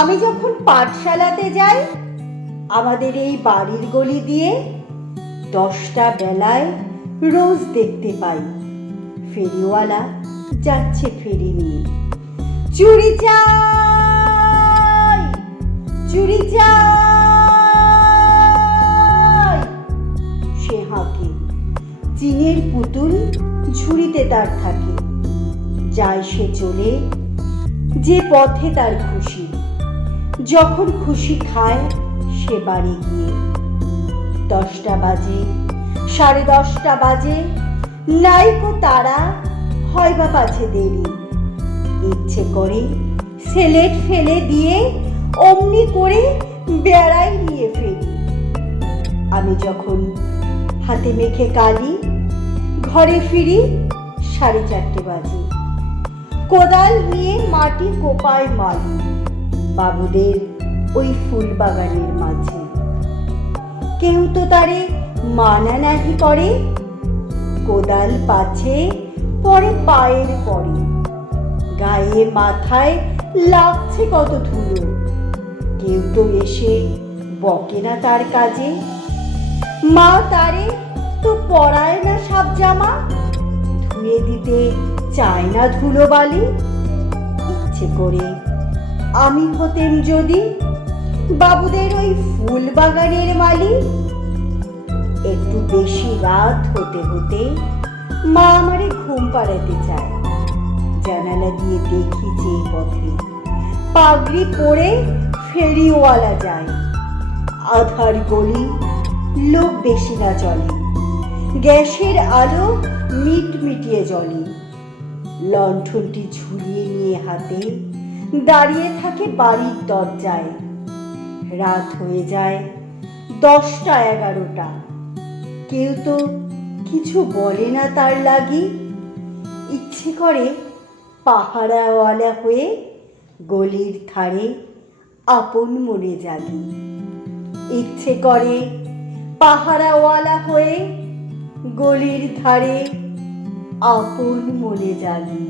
আমি যখন পাঠশালাতে যাই, আমাদের এই বাড়ির গলি দিয়ে 10টা বেলায় রোজ দেখতে পাই ফেরিওয়ালা যাচ্ছে ফেরি নিয়ে। চুরি চাই, চুরি চাই, সে হাঁকে। চিনের পুতুল ঝুড়িতে তার থাকে। যায় সে চলে যে পথে তার খুশি, যখন খুশি খায় সে বাড়ি গিয়ে। 10টা বাজে, 10:30 বাজে, নাইকো তারা, হয় বা পাছে দেরি। ইচ্ছে করে সেলেট ফেলে দিয়ে অমনি করে বেড়াই নিয়ে ফেরি। আমি যখন হাতে মেখে কালি ঘরে ফিরি 4:30 বাজে। কোদাল নিয়ে মাটি কোপায় মালি বাবুদের ওই ফুল বাগানের মাঝে। কেউ তো তারে মানা নাহি করে, কোদাল পাছে পরে পায়ের পরে। গায়ে মাথায় লাগছে কত ধুলো, কেউ তো এসে বকে না তার কাজে। মা তারে তো পরায় না সাব জামা, ধুয়ে দিতে চায় না ধুলো বালি। ইচ্ছে করে আমি হতেম যদি বাবুদের ওই ফুল বাগানের মালি। একটু বেশি রাত হতে হতে মা আমারে ঘুম পাড়াতে চায়। জানালা দিয়ে দেখি যে পথে পাগড়ি পরে ফেরিওয়ালা যায়। আধার গলি, লোক বেশি না চলে, গ্যাসের আলো মিটমিটিয়ে জ্বলে। লণ্ঠনটি ঝুলিয়ে নিয়ে হাতে দাঁড়িয়ে থাকে বাড়ির দরজায়। রাত হয়ে যায় 10টা 11টা, কেউ তো কিছু বলে না তার লাগি। ইচ্ছে করে পাহারাওয়ালা হয়ে গলির ধারে আপন মনে জাগি। ইচ্ছে করে পাহারাওয়ালা হয়ে গলির ধারে আপন মনে জাগি।